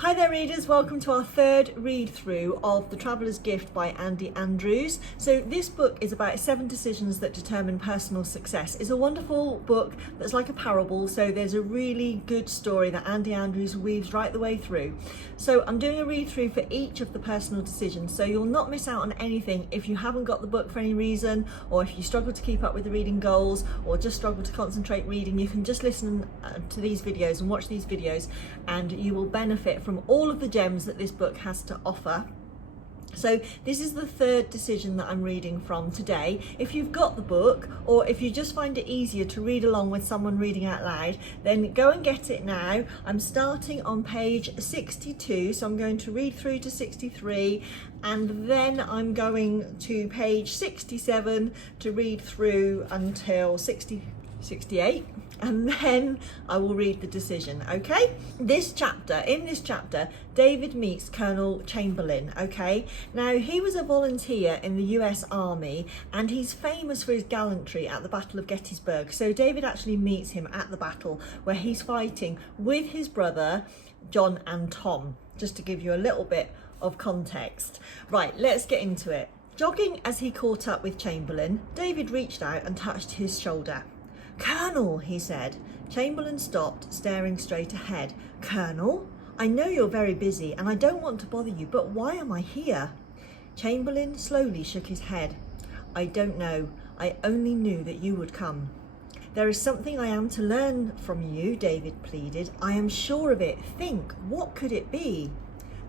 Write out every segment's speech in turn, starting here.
Hi there readers, welcome to our third read through of The Traveller's Gift by Andy Andrews. So this book is about 7 decisions that determine personal success. It's a wonderful book that's like a parable, so there's a really good story that Andy Andrews weaves right the way through. So I'm doing a read through for each of the personal decisions, so you'll not miss out on anything if you haven't got the book for any reason, or if you struggle to keep up with the reading goals, or just struggle to concentrate reading. You can just listen to these videos and watch these videos and you will benefit from all of the gems that this book has to offer. So this is the third decision that I'm reading from today. If you've got the book, or if you just find it easier to read along with someone reading out loud, then go and get it now. I'm starting on page 62, so I'm going to read through to 63, and then I'm going to page 67 to read through until 68, and then I will read the decision. Okay, in this chapter David meets Colonel Chamberlain. Okay, now he was a volunteer in the US Army and he's famous for his gallantry at the Battle of Gettysburg. So David actually meets him at the battle where he's fighting with his brother John and Tom, just to give you a little bit of context. Right, let's get into it. Jogging as he caught up with Chamberlain, David reached out and touched his shoulder. "Colonel," he said. Chamberlain stopped, staring straight ahead. "Colonel, I know you're very busy and I don't want to bother you, but why am I here?" Chamberlain slowly shook his head. "I don't know. I only knew that you would come." "There is something I am to learn from you," David pleaded. "I am sure of it. Think, what could it be?"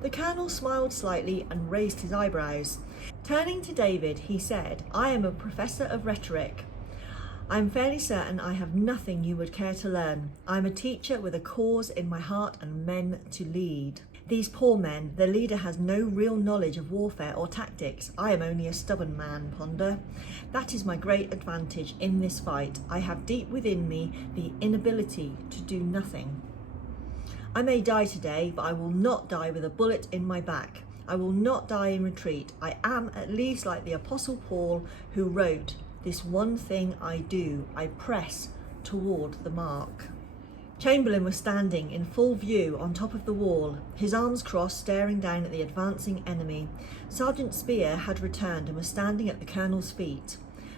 The colonel smiled slightly and raised his eyebrows. Turning to David, he said, "I am a professor of rhetoric. I'm fairly certain I have nothing you would care to learn. I'm a teacher with a cause in my heart and men to lead. These poor men, their leader has no real knowledge of warfare or tactics. I am only a stubborn man, Ponder. That is my great advantage in this fight. I have deep within me the inability to do nothing. I may die today, but I will not die with a bullet in my back. I will not die in retreat. I am at least like the Apostle Paul, who wrote, 'This one thing I do, I press toward the mark.'" Chamberlain was standing in full view on top of the wall, his arms crossed, staring down at the advancing enemy. Sergeant Spear had returned and was standing at the colonel's feet.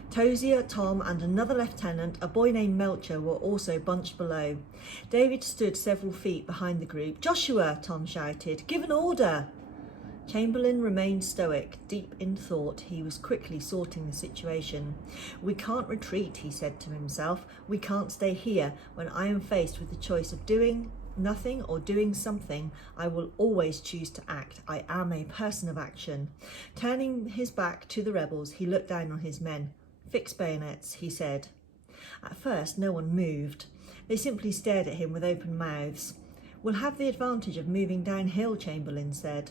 Tozier, Tom and another lieutenant, a boy named Melcher, were also bunched below. David stood several feet behind the group. "Joshua," Tom shouted, "give an order." Chamberlain remained stoic, deep in thought. He was quickly sorting the situation. "We can't retreat," he said to himself. "We can't stay here. When I am faced with the choice of doing nothing or doing something, I will always choose to act. I am a person of action." Turning his back to the rebels, he looked down on his men. "Fix bayonets," he said. At first, no one moved. They simply stared at him with open mouths. "We'll have the advantage of moving downhill," Chamberlain said.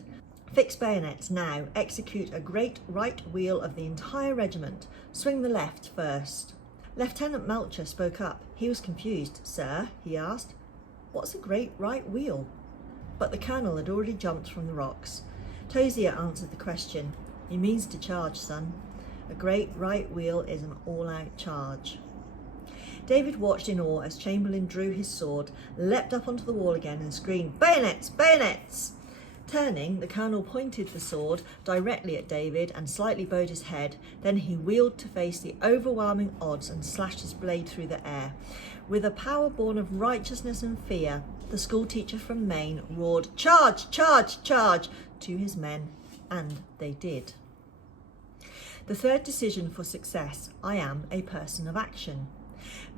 "Fix bayonets now. Execute a great right wheel of the entire regiment. Swing the left first." Lieutenant Melcher spoke up. He was confused. "Sir," he asked, "what's a great right wheel?" But the colonel had already jumped from the rocks. Tozier answered the question. "He means to charge, son. A great right wheel is an all-out charge." David watched in awe as Chamberlain drew his sword, leapt up onto the wall again and screamed, "Bayonets! Bayonets!" Turning, the colonel pointed the sword directly at David and slightly bowed his head. Then he wheeled to face the overwhelming odds and slashed his blade through the air. With a power born of righteousness and fear, the schoolteacher from Maine roared, "Charge! Charge! Charge!" to his men, and they did. The third decision for success: I am a person of action.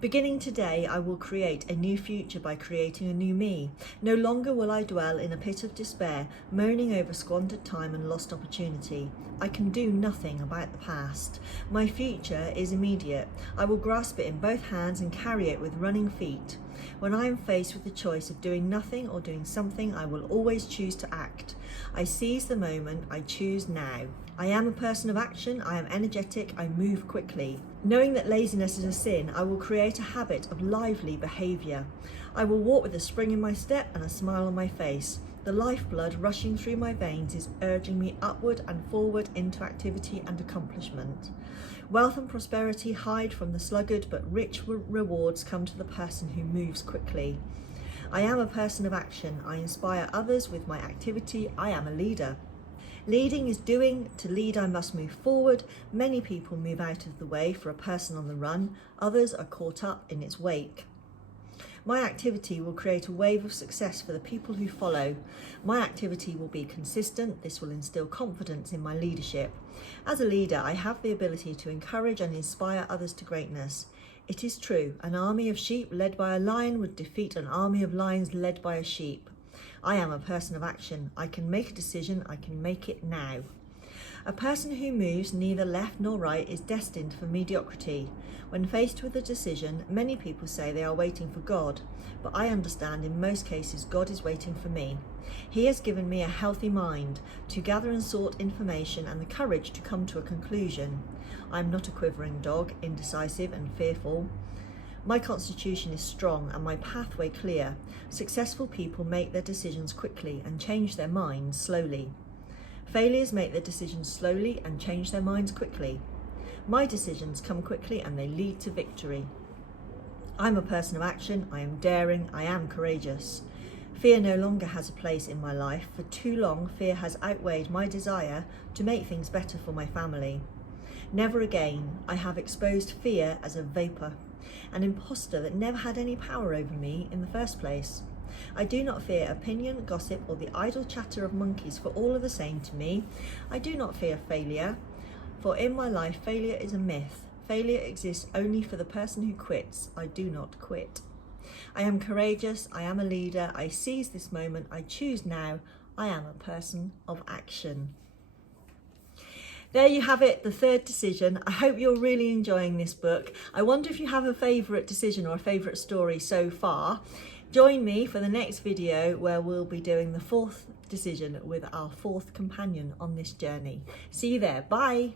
Beginning today, I will create a new future by creating a new me. No longer will I dwell in a pit of despair, moaning over squandered time and lost opportunity. I can do nothing about the past. My future is immediate. I will grasp it in both hands and carry it with running feet. When I am faced with the choice of doing nothing or doing something, I will always choose to act. I seize the moment. I choose now. I am a person of action. I am energetic. I move quickly. Knowing that laziness is a sin, I will create a habit of lively behaviour. I will walk with a spring in my step and a smile on my face. The lifeblood rushing through my veins is urging me upward and forward into activity and accomplishment. Wealth and prosperity hide from the sluggard, but rich rewards come to the person who moves quickly. I am a person of action. I inspire others with my activity. I am a leader. Leading is doing. To lead, I must move forward. Many people move out of the way for a person on the run. Others are caught up in its wake. My activity will create a wave of success for the people who follow. My activity will be consistent. This will instill confidence in my leadership. As a leader, I have the ability to encourage and inspire others to greatness. It is true, an army of sheep led by a lion would defeat an army of lions led by a sheep. I am a person of action. I can make a decision. I can make it now. A person who moves neither left nor right is destined for mediocrity. When faced with a decision, many people say they are waiting for God, but I understand in most cases God is waiting for me. He has given me a healthy mind to gather and sort information and the courage to come to a conclusion. I am not a quivering dog, indecisive and fearful. My constitution is strong and my pathway clear. Successful people make their decisions quickly and change their minds slowly. Failures make their decisions slowly and change their minds quickly. My decisions come quickly and they lead to victory. I'm a person of action. I am daring. I am courageous. Fear no longer has a place in my life. For too long, fear has outweighed my desire to make things better for my family. Never again. I have exposed fear as a vapour, an imposter that never had any power over me in the first place. I do not fear opinion, gossip, or the idle chatter of monkeys, for all are the same to me. I do not fear failure, for in my life failure is a myth. Failure exists only for the person who quits. I do not quit. I am courageous. I am a leader. I seize this moment. I choose now. I am a person of action. There you have it, the third decision. I hope you're really enjoying this book. I wonder if you have a favourite decision or a favourite story so far. Join me for the next video where we'll be doing the fourth decision with our fourth companion on this journey. See you there. Bye.